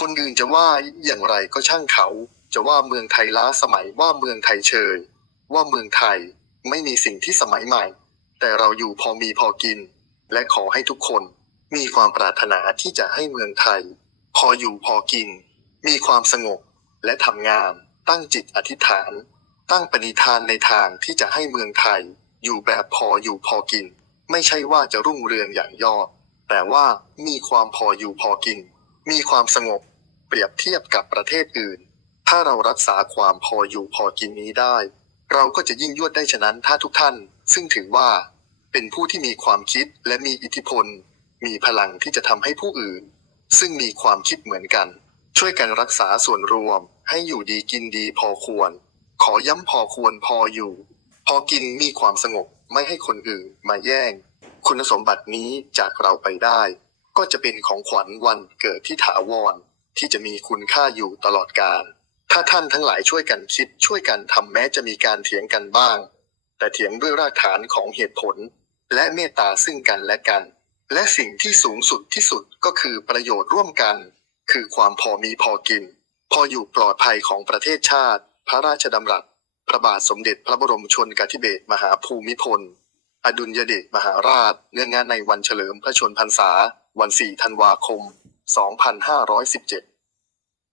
คนอื่นจะว่าอย่างไรก็ช่างเขา จะว่าเมืองไทยล้าสมัยว่าเมืองไทยเชย ว่าเมืองไทยไม่มีสิ่งที่สมัยใหม่ แต่เราอยู่พอมีพอกิน และขอให้ทุกคนมีความปรารถนาที่จะให้เมืองไทย พออยู่พอกิน มีความสงบ และทำงาน ตั้งจิตอธิษฐาน ตั้งปณิธานในทางที่จะให้เมืองไทย อยู่แบบพออยู่พอกิน ไม่ใช่ว่าจะรุ่งเรืองอย่างยอด แต่ว่ามีความพออยู่พอกิน มีความสงบ เปรียบเทียบกับประเทศอื่น ถ้าเรารักษาความพออยู่พอกินนี้ได้ เราก็จะยิ่งยวดได้ฉะนั้นถ้าทุกท่าน ซึ่งถือว่า เป็นผู้ที่มีความคิดและมีอิทธิพล มีพลังที่จะทำให้ผู้อื่น ซึ่งมีความคิดเหมือนกัน ช่วยกันรักษาส่วนรวม ให้อยู่ดีกินดีพอควร ขอย้ำพอควรพออยู่ พอกินมีความสงบไม่ให้คนอื่นมาแย่ง คุณสมบัตินี้จากเราไปได้ ก็จะเป็นของขวัญวันเกิดที่ถาวร ที่จะมีคุณค่าอยู่ตลอดกาลถ้าท่านทั้งหลายช่วยกันคิดช่วยกันทำแม้จะมีการเถียงกันบ้าง แต่เถียงด้วยรากฐานของเหตุผล และเมตตาซึ่งกันและกัน และสิ่งที่สูงสุดที่สุดก็คือประโยชน์ร่วมกัน คือความพอมีพอกิน พออยู่ปลอดภัยของประเทศชาติ พระราชดำรัสพระบาทสมเด็จพระบรมชนกาธิเบศรมหาภูมิพล อดุลยเดชมหาราชเนื่องงานในวันเฉลิมพระชนพรรษา วัน 4 ธันวาคม 2517